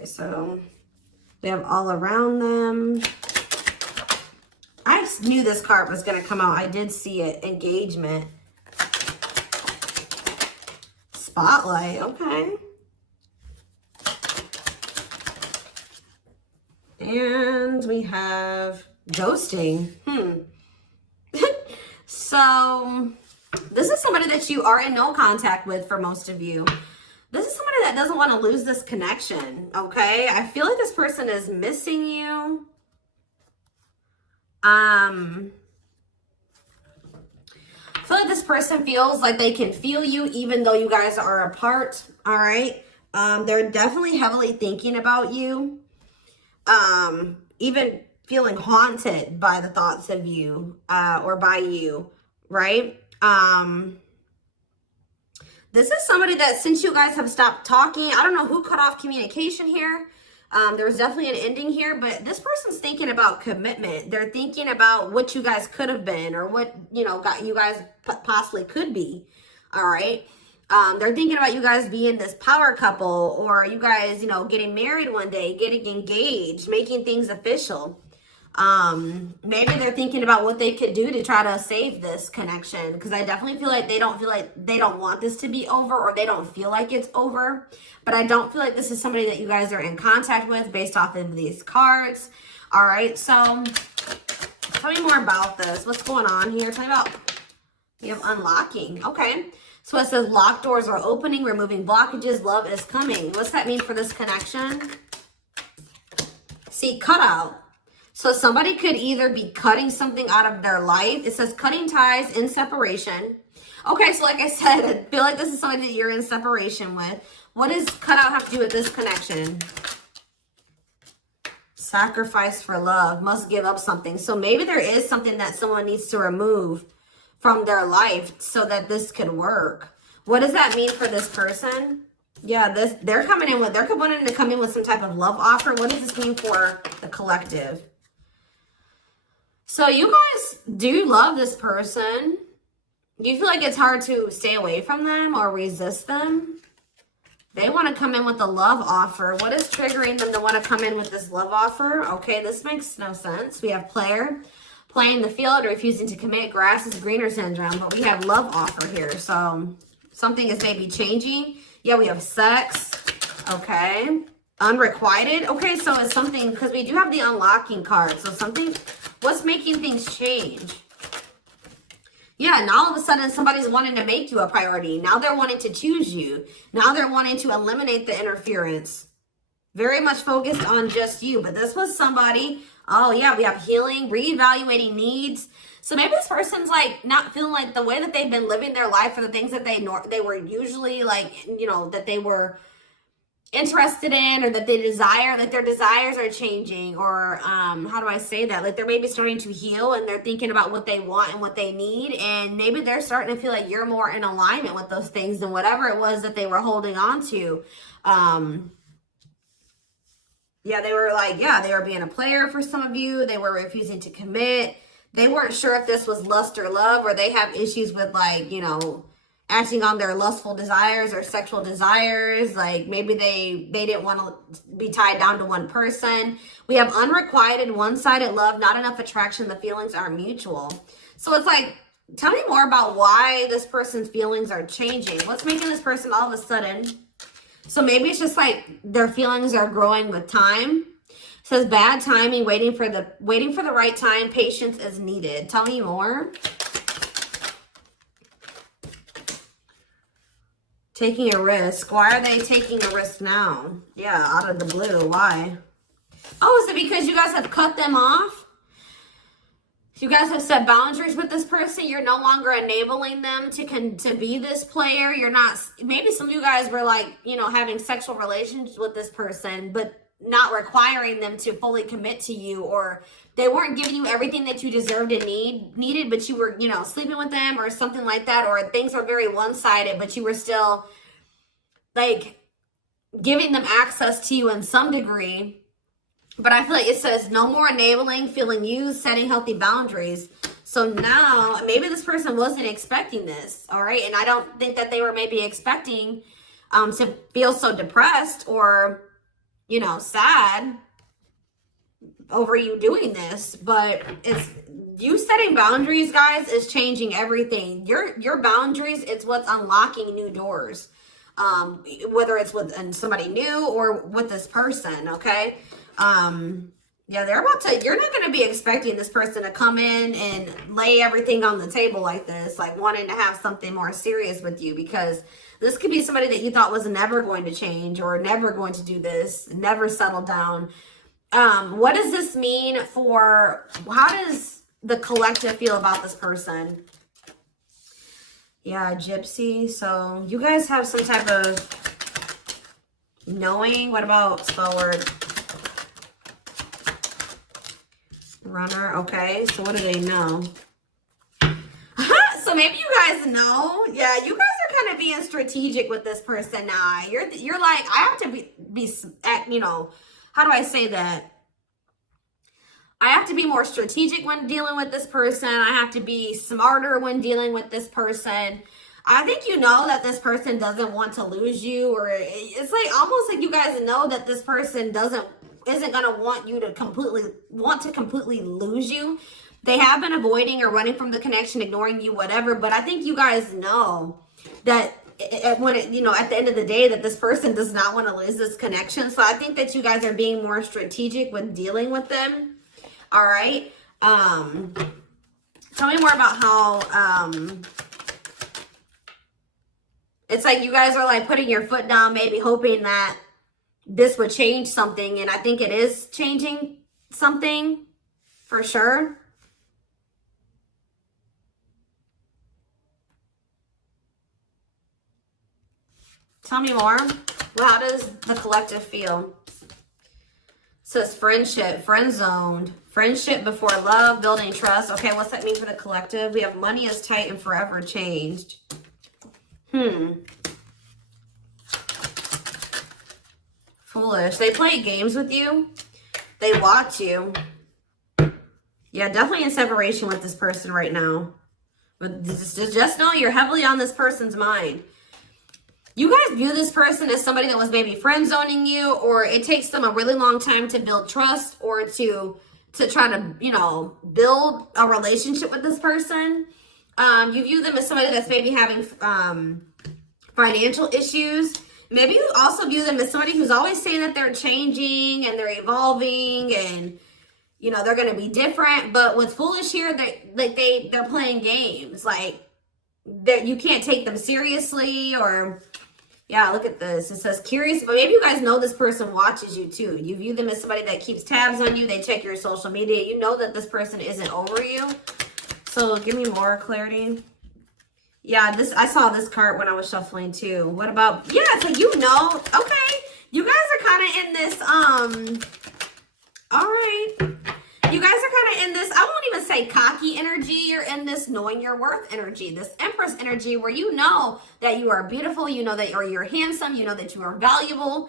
Okay, so we have all around them. I knew this card was going to come out. I did see it. Engagement. Spotlight. Okay. And we have ghosting. So this is somebody that you are in no contact with for most of you. This is somebody that doesn't want to lose this connection, okay? I feel like this person is missing you. I feel like this person feels like they can feel you even though you guys are apart, all right? They're definitely heavily thinking about you. Even feeling haunted by the thoughts of you, or by you, right? This is somebody that since you guys have stopped talking, I don't know who cut off communication here. There's definitely an ending here, but this person's thinking about commitment. They're thinking about what you guys could have been or what, you know, you guys possibly could be. All right. They're thinking about you guys being this power couple, or you guys, you know, getting married one day, getting engaged, making things official. Maybe they're thinking about what they could do to try to save this connection, because I definitely feel like they don't want this to be over, or they don't feel like it's over. But I don't feel like this is somebody that you guys are in contact with based off of these cards. All right, so tell me more about this. What's going on here? Tell me about, you have unlocking. Okay, so it says locked doors are opening, removing blockages, love is coming. What's that mean for this connection? See, cutout. So somebody could either be cutting something out of their life. It says cutting ties in separation. Okay, so like I said, I feel like this is something that you're in separation with. What does cutout have to do with this connection? Sacrifice for love. Must give up something. So maybe there is something that someone needs to remove from their life so that this could work. What does that mean for this person? Yeah, they're wanting to come in with some type of love offer. What does this mean for the collective? So you guys do love this person. Do you feel like it's hard to stay away from them or resist them? They want to come in with a love offer. What is triggering them to want to come in with this love offer? Okay, this makes no sense. We have player, playing the field, refusing to commit, grass is greener syndrome, but we have love offer here. So something is maybe changing. Yeah, we have sex. Okay. Unrequited. Okay, so it's something, because we do have the unlocking card. So something, what's making things change? Yeah, now all of a sudden somebody's wanting to make you a priority. Now they're wanting to choose you. Now they're wanting to eliminate the interference. Very much focused on just you. But this was somebody, oh yeah, we have healing, reevaluating needs. So maybe this person's like not feeling like the way that they've been living their life, or the things that they were usually like, you know, that they were interested in, or that they desire, like their desires are changing, or how do I say that, like they're maybe starting to heal and they're thinking about what they want and what they need, and maybe they're starting to feel like you're more in alignment with those things than whatever it was that they were holding on to. Yeah, they were like, yeah, they were being a player for some of you. They were refusing to commit. They weren't sure if this was lust or love, or they have issues with, like, you know, acting on their lustful desires or sexual desires. Like maybe they didn't want to be tied down to one person. We have unrequited, one-sided love, not enough attraction. The feelings aren't mutual. So it's like, tell me more about why this person's feelings are changing. What's making this person all of a sudden? So maybe it's just like their feelings are growing with time. It says bad timing, waiting for the right time. Patience is needed. Tell me more. Taking a risk. Why are they taking a risk now? Yeah, out of the blue. Why? Oh, is it because you guys have cut them off? You guys have set boundaries with this person. You're no longer enabling them to be this player. You're not, maybe some of you guys were like, you know, having sexual relations with this person, but not requiring them to fully commit to you, or they weren't giving you everything that you deserved and needed, but you were, you know, sleeping with them or something like that, or things are very one-sided, but you were still like giving them access to you in some degree. But I feel like it says no more enabling, feeling used, setting healthy boundaries. So now maybe this person wasn't expecting this, all right? And I don't think that they were maybe expecting to feel so depressed, or you know, sad over you doing this, but it's you setting boundaries, guys, is changing everything. Your boundaries, it's what's unlocking new doors. Whether it's with somebody new or with this person, okay? Yeah, they're about to, you're not going to be expecting this person to come in and lay everything on the table like this, like wanting to have something more serious with you, because this could be somebody that you thought was never going to change or never going to do this, never settle down. What does this mean for, how does the collective feel about this person? Yeah, gypsy. So you guys have some type of knowing. What about spell word? Runner. Okay, so what do they know? So maybe you guys know. Yeah, you guys are kind of being strategic with this person now. You're like, I have to be you know, how do I say that? I have to be more strategic when dealing with this person. I have to be smarter when dealing with this person. I think you know that this person doesn't want to lose you, or it's like almost like you guys know that this person isn't going to want you to completely lose you. They have been avoiding or running from the connection, ignoring you, whatever. But I think you guys know that you know, at the end of the day, that this person does not want to lose this connection. So I think that you guys are being more strategic when dealing with them. All right. Tell me more about how it's like you guys are like putting your foot down, maybe hoping that this would change something. And I think it is changing something for sure. Tell me more. Well, how does the collective feel? It says friendship, friend zoned, friendship before love, building trust. Okay, what's that mean for the collective? We have money is tight and forever changed. Foolish. They play games with you. They watch you. Yeah, definitely in separation with this person right now. But just know you're heavily on this person's mind. You guys view this person as somebody that was maybe friend zoning you, or it takes them a really long time to build trust or to try to, you know, build a relationship with this person. You view them as somebody that's maybe having financial issues. Maybe you also view them as somebody who's always saying that they're changing and they're evolving and, you know, they're going to be different. But with foolish here, they're playing games. Like, you can't take them seriously, or... Yeah, look at this. It says curious, but maybe you guys know this person watches you too. You view them as somebody that keeps tabs on you. They check your social media. You know that this person isn't over you. So give me more clarity. Yeah, I saw this card when I was shuffling too. What about, yeah, so you know, okay. You guys are kind of in this, all right. You guys are kind of in this, I won't even say cocky energy. You're in this knowing your worth energy, this Empress energy, where you know that you are beautiful, you know that you're handsome, you know that you are valuable,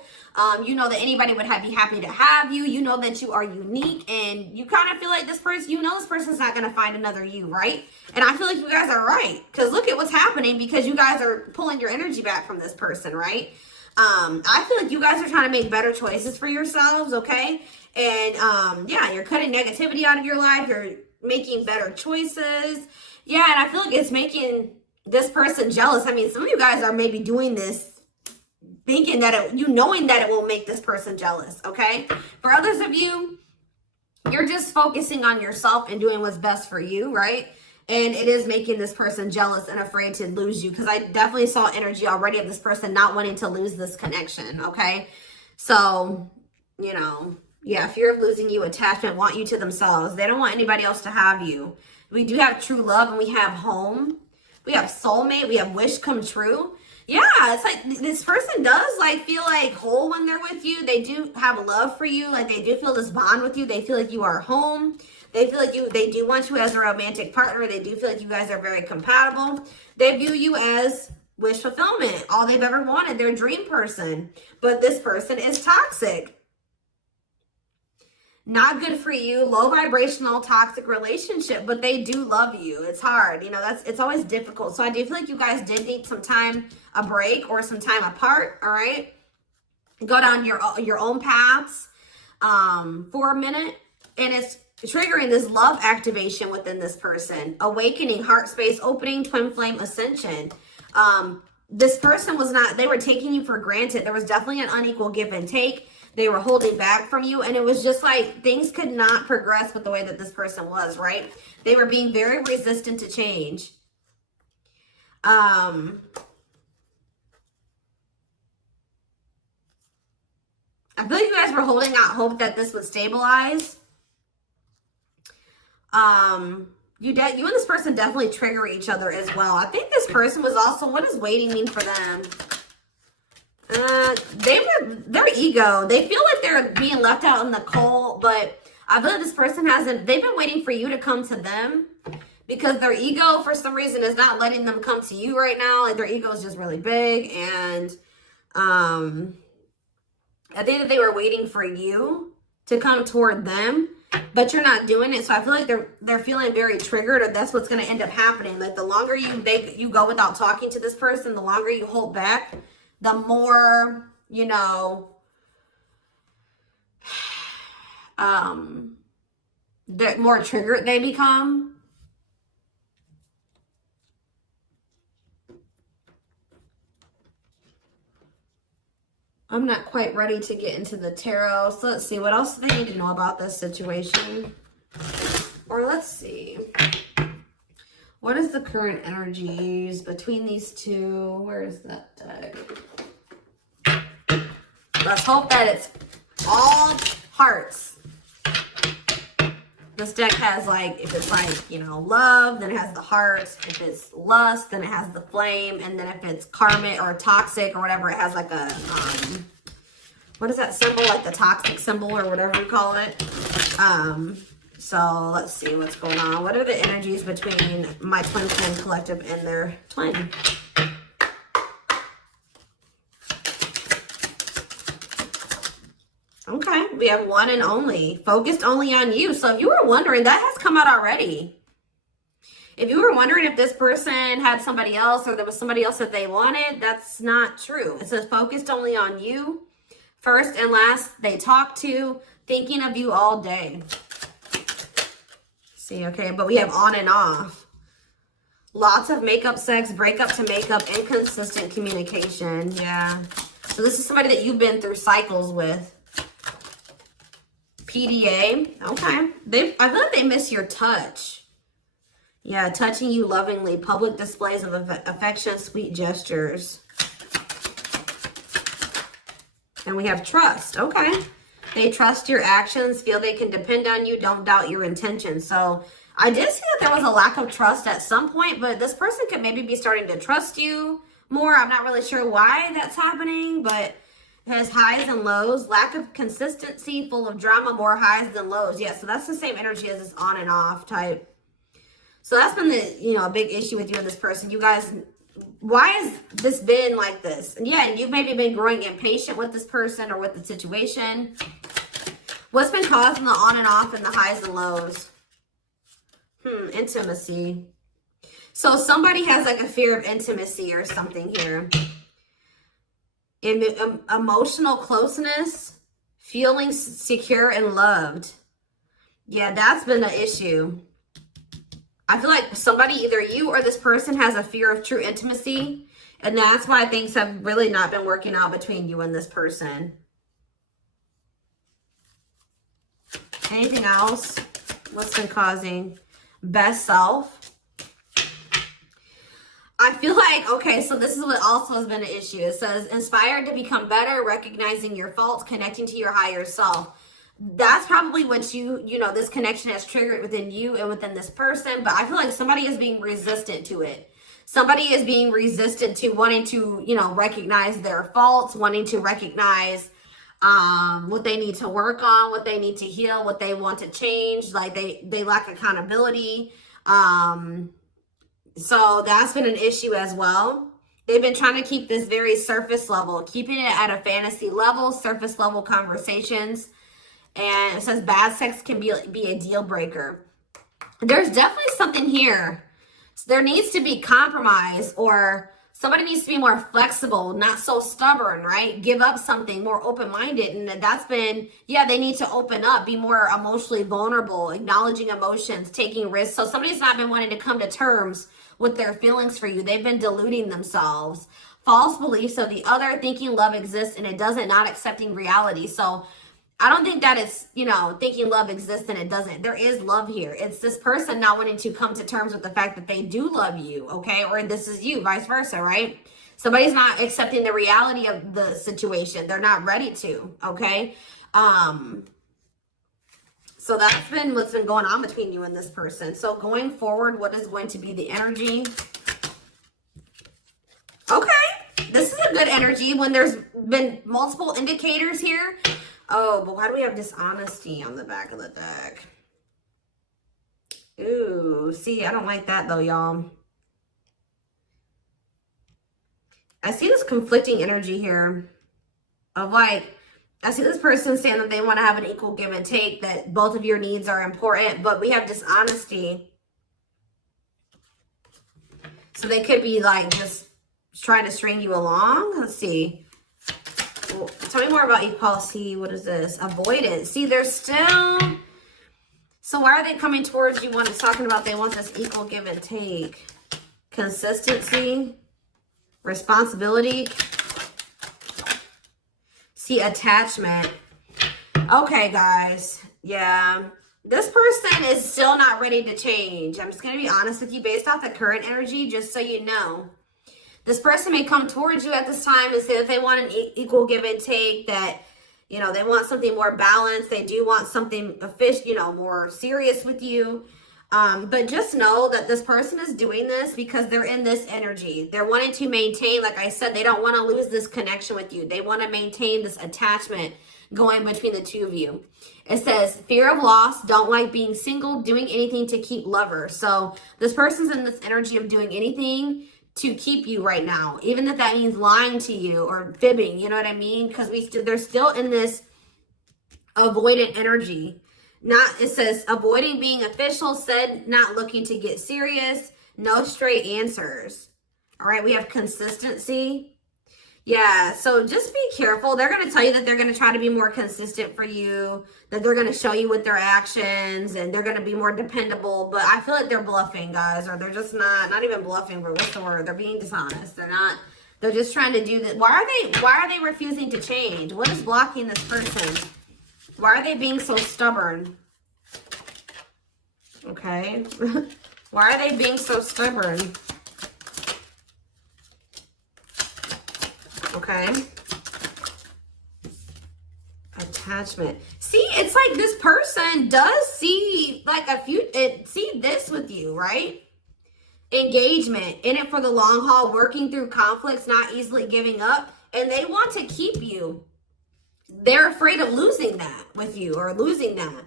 you know that anybody would be happy to have you, you know that you are unique, and you kind of feel like this person, you know this person's not going to find another you, right? And I feel like you guys are right, because look at what's happening, because you guys are pulling your energy back from this person, right? I feel like you guys are trying to make better choices for yourselves, okay? And yeah, you're cutting negativity out of your life. You're making better choices. Yeah, and I feel like it's making this person jealous. I mean, some of you guys are maybe doing this thinking that knowing that it will make this person jealous, okay? For others of you, you're just focusing on yourself and doing what's best for you, right? And it is making this person jealous and afraid to lose you, because I definitely saw energy already of this person not wanting to lose this connection, okay? So, you know... Yeah, fear of losing you, attachment, want you to themselves. They don't want anybody else to have you. We do have true love, and we have home. We have soulmate. We have wish come true. Yeah, it's like this person does like feel like whole when they're with you. They do have love for you. Like they do feel this bond with you. They feel like you are home. They feel like they do want you as a romantic partner. They do feel like you guys are very compatible. They view you as wish fulfillment, all they've ever wanted, their dream person. But this person is toxic. Not good for you, low vibrational, toxic relationship, but they do love you. It's hard, you know, it's always difficult. So I do feel like you guys did need some time, a break or some time apart, all right? go down your own paths for a minute, and it's triggering this love activation within this person. Awakening, heart space opening, twin flame ascension. This person was not, they were taking you for granted. There was definitely an unequal give and take. They were holding back from you, and it was just like things could not progress with the way that this person was, right? They were being very resistant to change. I feel like you guys were holding out hope that this would stabilize. You and this person definitely trigger each other as well. I think this person was also, what does waiting mean for them? Their ego, they feel like they're being left out in the cold, but I feel like this person hasn't, they've been waiting for you to come to them, because their ego for some reason is not letting them come to you right now. Like their ego is just really big, and I think that they were waiting for you to come toward them, but you're not doing it. So I feel like they're feeling very triggered, or that's what's going to end up happening. Like the longer you go without talking to this person, the longer you hold back, the more, you know, the more triggered they become. I'm not quite ready to get into the tarot. So let's see. What else do they need to know about this situation? Or let's see. What is the current energies between these two? Where is that deck? Let's hope that it's all hearts. This deck has like, if it's like, you know, love, then it has the hearts. If it's lust, then it has the flame. And then if it's karmic or toxic or whatever, it has like a, what is that symbol? Like the toxic symbol or whatever you call it. So let's see what's going on. What are the energies between my twin flame collective and their twin? Okay, we have one and only. Focused only on you. So if you were wondering, that has come out already. If you were wondering if this person had somebody else or there was somebody else that they wanted, that's not true. It says focused only on you. First and last, they talk to, thinking of you all day. See, okay, but we have on and off. Lots of makeup sex, breakup to makeup, inconsistent communication. Yeah. So this is somebody that you've been through cycles with. PDA. Okay. I feel like they miss your touch. Yeah, touching you lovingly. Public displays of affection, sweet gestures. And we have trust. Okay. They trust your actions, feel they can depend on you, don't doubt your intentions. So I did see that there was a lack of trust at some point, but this person could maybe be starting to trust you more. I'm not really sure why that's happening, but it has highs and lows, lack of consistency, full of drama, more highs than lows. Yeah, so that's the same energy as this on and off type. So that's been the, you know, a big issue with you and this person. You guys, why has this been like this? And yeah, you've maybe been growing impatient with this person or with the situation. What's been causing the on and off and the highs and lows? Intimacy. So somebody has like a fear of intimacy or something here. Emotional closeness, feeling secure and loved. Yeah, that's been the issue. I feel like somebody, either you or this person, has a fear of true intimacy, and that's why things have really not been working out between you and this person. Anything else? What's been causing? Best self. I feel like, okay, so this is what also has been an issue. It says, inspired to become better, recognizing your faults, connecting to your higher self. That's probably what you know, this connection has triggered within you and within this person. But I feel like somebody is being resistant to it. Somebody is being resistant to wanting to, you know, recognize their faults, wanting to recognize what they need to work on, what they need to heal, what they want to change. Like they lack accountability. So that's been an issue as well. They've been trying to keep this very surface level, keeping it at a fantasy level, surface level conversations. And it says bad sex can be a deal breaker. There's definitely something here. So there needs to be compromise, or Somebody needs to be more flexible, not so stubborn, right? Give up something, more open-minded. And that's been, yeah, they need to open up, be more emotionally vulnerable, acknowledging emotions, taking risks. So somebody's not been wanting to come to terms with their feelings for you. They've been deluding themselves. False beliefs of the other, thinking love exists and it doesn't, not accepting reality. So I don't think that it's, you know, thinking love exists and it doesn't. There is love here. It's this person not wanting to come to terms with the fact that they do love you, okay? Or this is you, vice versa, right? Somebody's not accepting the reality of the situation. They're not ready to, okay? So that's been what's been going on between you and this person. So going forward, what is going to be the energy? Okay, this is a good energy when there's been multiple indicators here. Oh, but why do we have dishonesty on the back of the deck? Ooh, see, I don't like that though, y'all. I see this conflicting energy here of like, I see this person saying that they want to have an equal give and take, that both of your needs are important, but we have dishonesty. So they could be like just trying to string you along. Let's see. Tell me more about equality. What is this? Avoidance. See, they're still... So why are they coming towards you when it's talking about they want this equal give and take? Consistency. Responsibility. See, attachment. Okay, guys. Yeah. This person is still not ready to change. I'm just going to be honest with you based off the current energy, just so you know. This person may come towards you at this time and say that they want an equal give and take, that, you know, they want something more balanced. They do want something official, you know, more serious with you. But just know that this person is doing this because they're in this energy. They're wanting to maintain, like I said, they don't want to lose this connection with you. They want to maintain this attachment going between the two of you. It says, fear of loss, don't like being single, doing anything to keep lovers. So this person's in this energy of doing anything to keep you right now, even if that means lying to you or fibbing, you know what I mean? Because they're still in this avoidant energy. It says avoiding being official, said not looking to get serious, no straight answers. All right, we have consistency. Yeah, so just be careful. They're going to tell you that they're going to try to be more consistent for you, that they're going to show you with their actions, and they're going to be more dependable. But I feel like they're bluffing, guys, or they're just not even bluffing, but what's the word? They're being dishonest. They're just trying to do that. Why are they refusing to change? What is blocking this person? Why are they being so stubborn? Okay. Why are they being so stubborn? Okay. Attachment. See, it's like this person does see like see this with you, right? Engagement, in it for the long haul, working through conflicts, not easily giving up, and they want to keep you. They're afraid of losing that with you or losing that.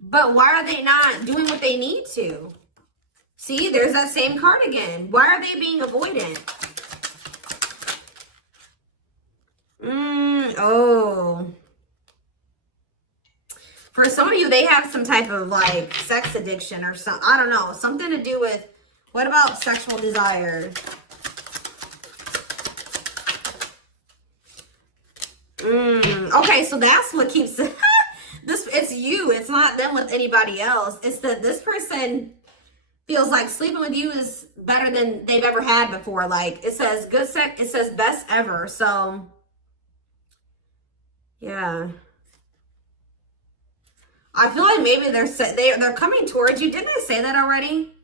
But why are they not doing what they need to? See, there's that same card again. Why are they being avoidant? Oh. For some of you, they have some type of like sex addiction or something. I don't know. Something to do with, what about sexual desire? Okay, so that's what keeps it's you. It's not them with anybody else. It's that this person feels like sleeping with you is better than they've ever had before. Like it says good sex, it says best ever. So yeah. I feel like maybe they're coming towards you. Didn't I say that already?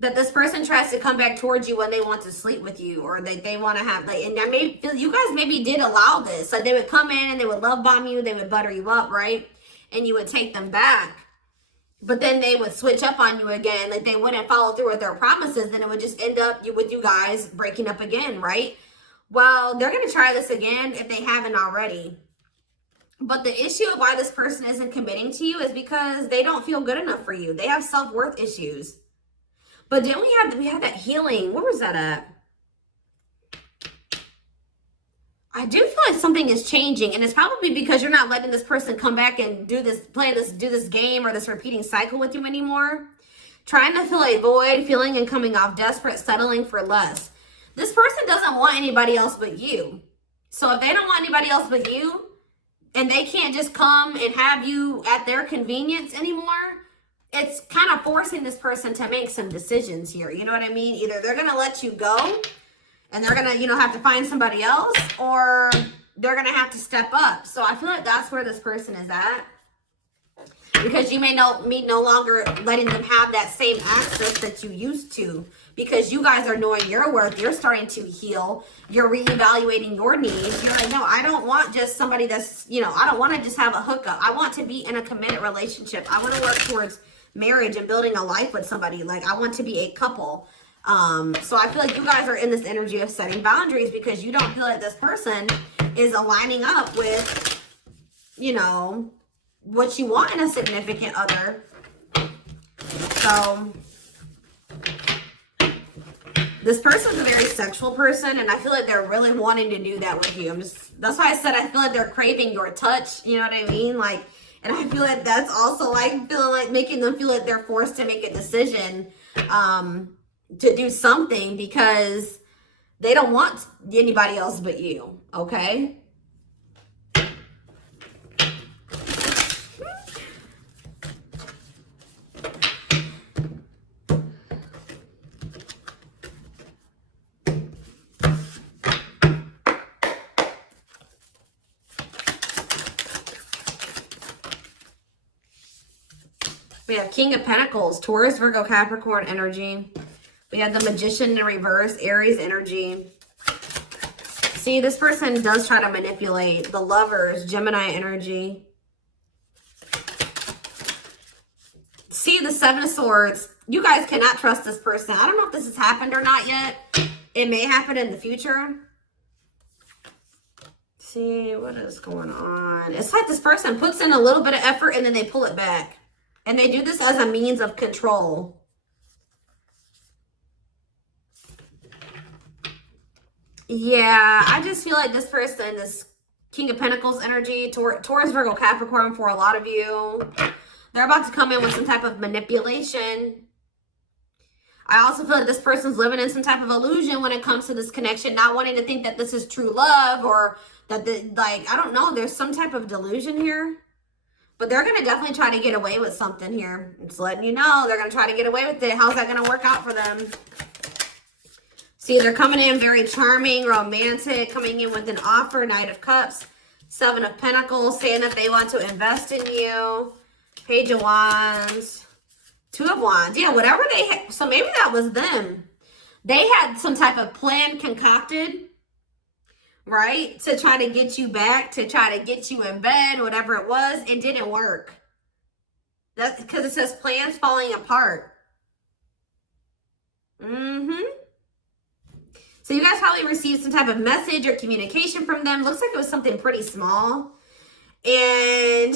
That this person tries to come back towards you when they want to sleep with you, or they want to have like, and I may feel you guys maybe did allow this. Like they would come in and they would love bomb you, they would butter you up, right? And you would take them back. But then they would switch up on you again. Like they wouldn't follow through with their promises. Then it would just end up with you guys breaking up again, right? Well, they're going to try this again if they haven't already. But the issue of why this person isn't committing to you is because they don't feel good enough for you. They have self-worth issues. But didn't we had that healing? Where was that at? I do feel like something is changing, and it's probably because you're not letting this person come back and do this game or this repeating cycle with you anymore. Trying to fill a void, feeling and coming off desperate, settling for less. This person doesn't want anybody else but you. So if they don't want anybody else but you, and they can't just come and have you at their convenience anymore, it's kind of forcing this person to make some decisions here. You know what I mean? Either they're going to let you go and they're going to, you know, have to find somebody else, or they're going to have to step up. So I feel like that's where this person is at. Because you may no longer letting them have that same access that you used to. Because you guys are knowing your worth. You're starting to heal. You're reevaluating your needs. You're like, no, I don't want just somebody that's, you know, I don't want to just have a hookup. I want to be in a committed relationship. I want to work towards marriage and building a life with somebody. Like, I want to be a couple. So I feel like you guys are in this energy of setting boundaries because you don't feel like this person is aligning up with, you know, what you want in a significant other. So this person's a very sexual person, and I feel like they're really wanting to do that with you. That's why I said I feel like they're craving your touch. You know what I mean? Like, and I feel like that's also like feeling like making them feel like they're forced to make a decision to do something because they don't want anybody else but you. Okay. We have King of Pentacles, Taurus, Virgo, Capricorn energy. We have the Magician in reverse, Aries energy. See, this person does try to manipulate. The Lovers, Gemini energy. See, the Seven of Swords. You guys cannot trust this person. I don't know if this has happened or not yet. It may happen in the future. See, what is going on? It's like this person puts in a little bit of effort and then they pull it back. And they do this as a means of control. Yeah, I just feel like this person, this King of Pentacles energy, Taurus, Virgo, Capricorn for a lot of you, they're about to come in with some type of manipulation. I also feel like this person's living in some type of illusion when it comes to this connection, not wanting to think that this is true love or that, I don't know, there's some type of delusion here. But they're going to definitely try to get away with something here. I'm just letting you know. They're going to try to get away with it. How's that going to work out for them? See, they're coming in very charming, romantic, coming in with an offer, Knight of Cups, Seven of Pentacles, saying that they want to invest in you. Page of Wands, Two of Wands. Yeah, whatever they had. So maybe that was them. They had some type of plan concocted, right? To try to get you back, to try to get you in bed, whatever it was. It didn't work. That's because it says plans falling apart. So you guys probably received some type of message or communication from them. Looks like it was something pretty small. And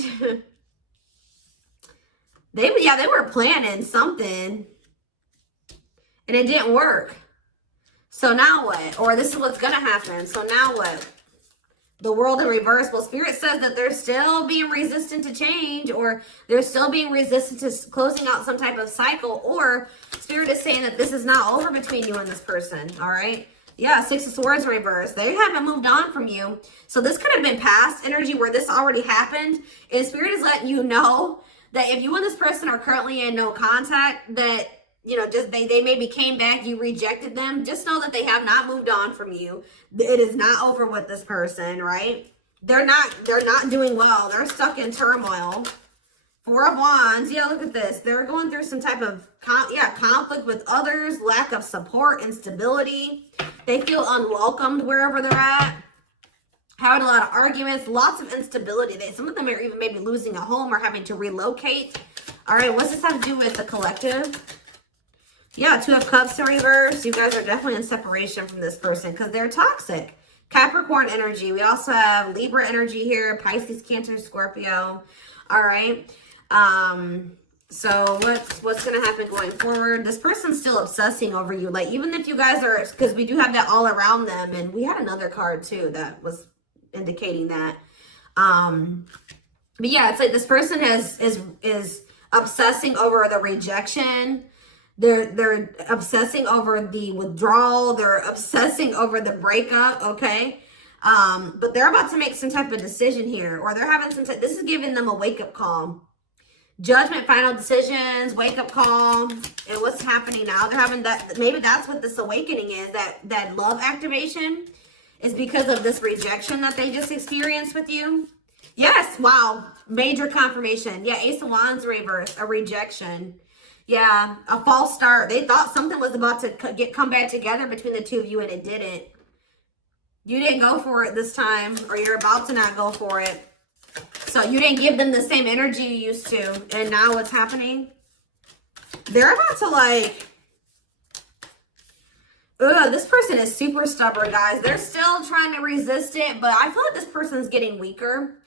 they were planning something. And it didn't work. So now what? Or this is what's going to happen. So now what? The World in reverse. Well, Spirit says that they're still being resistant to change, or they're still being resistant to closing out some type of cycle, or Spirit is saying that this is not over between you and this person, all right? Yeah, Six of Swords reverse. They haven't moved on from you. So this could have been past energy where this already happened, and Spirit is letting you know that if you and this person are currently in no contact, that you know, just they maybe came back, you rejected them. Just know that they have not moved on from you. It is not over with this person, right? They're not doing well. They're stuck in turmoil. Four of Wands. Yeah, look at this. They're going through some type of conflict with others, lack of support, instability. They feel unwelcomed wherever they're at. Having a lot of arguments, lots of instability. Some of them are even maybe losing a home or having to relocate. All right, what's this have to do with the collective? Yeah, Two of Cups in reverse. You guys are definitely in separation from this person because they're toxic. Capricorn energy. We also have Libra energy here. Pisces, Cancer, Scorpio. All right. So what's going to happen going forward? This person's still obsessing over you. Like, even if you guys are, because we do have that all around them. And we had another card, too, that was indicating that. But, yeah, it's like this person is obsessing over the rejection. They're obsessing over the withdrawal. They're obsessing over the breakup, okay? But they're about to make some type of decision here, or they're having some this is giving them a wake-up call. Judgment, final decisions, wake-up call. And what's happening now? They're having that, maybe that's what this awakening is, that love activation is because of this rejection that they just experienced with you. Yes, wow, major confirmation. Yeah, Ace of Wands reverse, a rejection. Yeah, a false start. They thought something was about to come back together between the two of you, and it didn't. You didn't go for it this time, or you're about to not go for it. So you didn't give them the same energy you used to. And now what's happening? They're about to like... Ugh, this person is super stubborn, guys. They're still trying to resist it, but I feel like this person's getting weaker.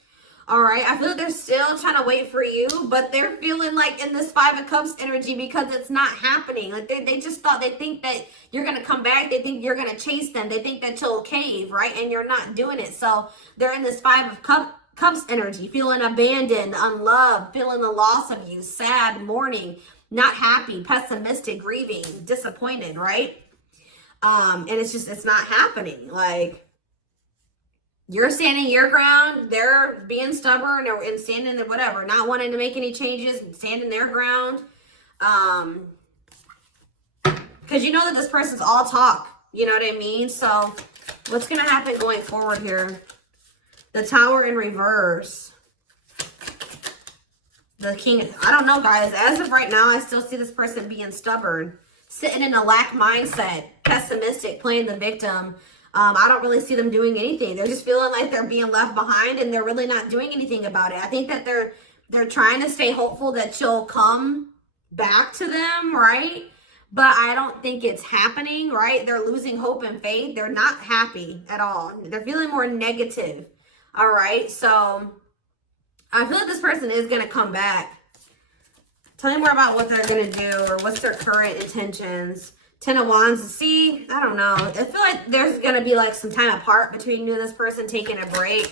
All right, I feel like they're still trying to wait for you, but they're feeling like in this Five of Cups energy because it's not happening. Like they just thought, they think that you're going to come back. They think you're going to chase them. They think that you'll cave, right? And you're not doing it. So they're in this Five of Cups energy, feeling abandoned, unloved, feeling the loss of you, sad, mourning, not happy, pessimistic, grieving, disappointed, right? And it's not happening. Like, you're standing your ground, they're being stubborn and standing there, whatever, not wanting to make any changes, standing their ground. Because you know that this person's all talk, you know what I mean? So what's going to happen going forward here? The Tower in reverse. The King, I don't know, guys. As of right now, I still see this person being stubborn, sitting in a lack mindset, pessimistic, playing the victim. I don't really see them doing anything. They're just feeling like they're being left behind, and they're really not doing anything about it. I think that they're trying to stay hopeful that you'll come back to them, right? But I don't think it's happening, right? They're losing hope and faith. They're not happy at all. They're feeling more negative, all right? So I feel like this person is going to come back. Tell me more about what they're going to do, or what's their current intentions. Ten of Wands. See, I don't know. I feel like there's going to be like some time apart between you and this person, taking a break.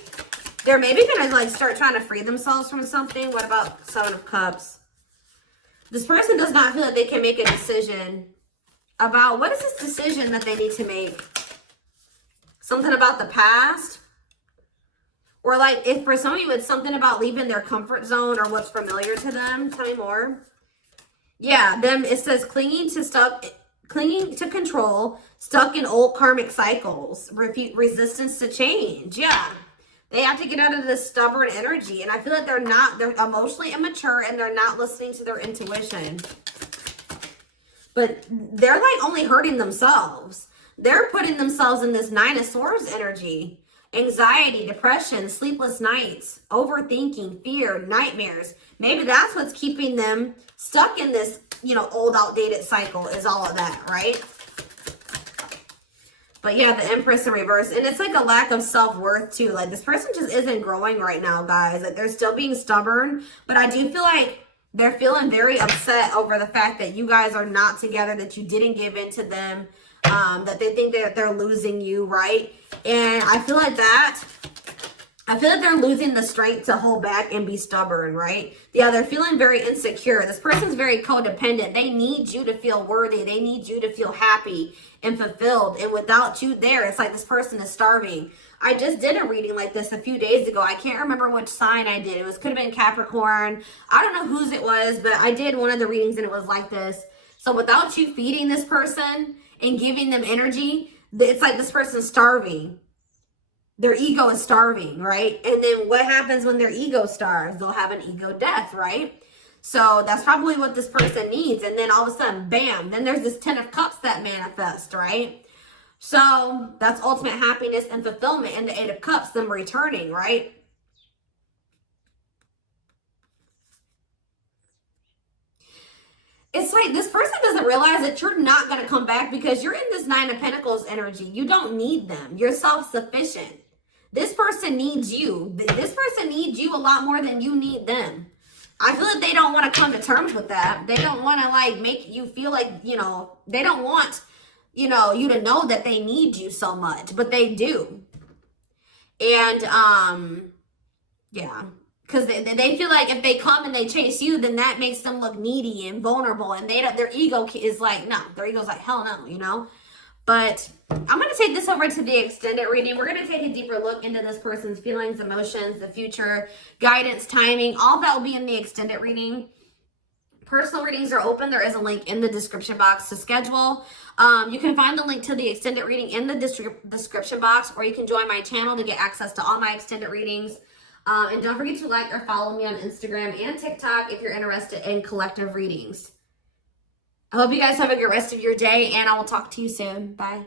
They're maybe going to like start trying to free themselves from something. What about Seven of Cups? This person does not feel like they can make a decision about, what is this decision that they need to make? Something about the past? Or like, if for some of you it's something about leaving their comfort zone or what's familiar to them. Tell me more. Yeah, it says clinging to control, stuck in old karmic cycles, resistance to change. Yeah, they have to get out of this stubborn energy. And I feel like they're emotionally immature, and they're not listening to their intuition. But they're like only hurting themselves. They're putting themselves in this Nine of Swords energy. Anxiety, depression, sleepless nights, overthinking, fear, nightmares. Maybe that's what's keeping them stuck in this, old outdated cycle, is all of that, right? But yeah, the Empress in reverse. And it's like a lack of self-worth too. Like, this person just isn't growing right now, guys. Like, they're still being stubborn. But I do feel like they're feeling very upset over the fact that you guys are not together, that you didn't give in to them, that they think that they're losing you, right? And I feel like they're losing the strength to hold back and be stubborn, right? Yeah, they're feeling very insecure. This person's very codependent. They need you to feel worthy. They need you to feel happy and fulfilled. And without you there, it's like this person is starving. I just did a reading like this a few days ago. I can't remember which sign I did. Could have been Capricorn. I don't know whose it was, but I did one of the readings and it was like this. So without you feeding this person and giving them energy, it's like this person's starving. Their ego is starving, right? And then what happens when their ego starves? They'll have an ego death, right? So that's probably what this person needs. And then all of a sudden, bam, then there's this Ten of Cups that manifest, right? So that's ultimate happiness and fulfillment. And the Eight of Cups, them returning, right? It's like this person doesn't realize that you're not going to come back because you're in this Nine of Pentacles energy. You don't need them. You're self-sufficient. This person needs you. This person needs you a lot more than you need them. I feel like they don't want to come to terms with that. They don't want to like make you feel like, they don't want, you to know that they need you so much, but they do. And, yeah, Because they feel like if they come and they chase you, then that makes them look needy and vulnerable. And their ego is like, no. Their ego's like, hell no, you know? But I'm going to take this over to the extended reading. We're going to take a deeper look into this person's feelings, emotions, the future, guidance, timing. All that will be in the extended reading. Personal readings are open. There is a link in the description box to schedule. You can find the link to the extended reading in the description box, or you can join my channel to get access to all my extended readings. And don't forget to like or follow me on Instagram and TikTok if you're interested in collective readings. I hope you guys have a good rest of your day, and I will talk to you soon. Bye.